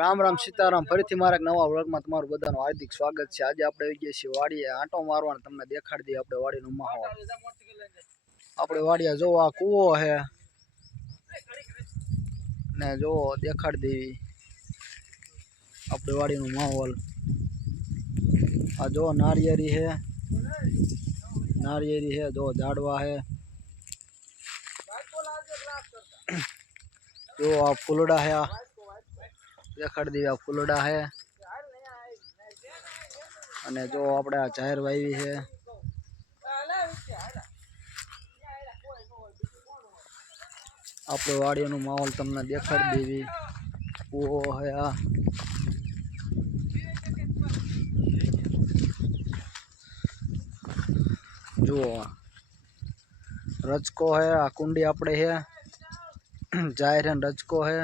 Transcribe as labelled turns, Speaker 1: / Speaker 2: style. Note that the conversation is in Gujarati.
Speaker 1: राम राम सीताराम परीथी महाराज નવા વ્લોગ માં તમારું બધાનું હાર્દિક સ્વાગત છે આજે આપણે આવી ગયા છીએ વાડીએ આટો મારવા અને તમને દેખાડી દી આપણે વાડીનું માહોલ આપણી વાડીયા જો આ કૂવો છે ને જો દેખાડી દી આપણે વાડીનું માહોલ આ જો નારિયેરી છે નારિયેરી છે જો દાડવા છે જો આ ફૂલડા આવ્યા અખડ દેવા ફૂલોડા છે અને જો આપણે આ જાહેર વાવી છે આપણો વાડીનો માહોલ તમને દેખર દેવી ઓયા જો રજકો છે આ કુંડી આપડે છે જાહેર રજકો છે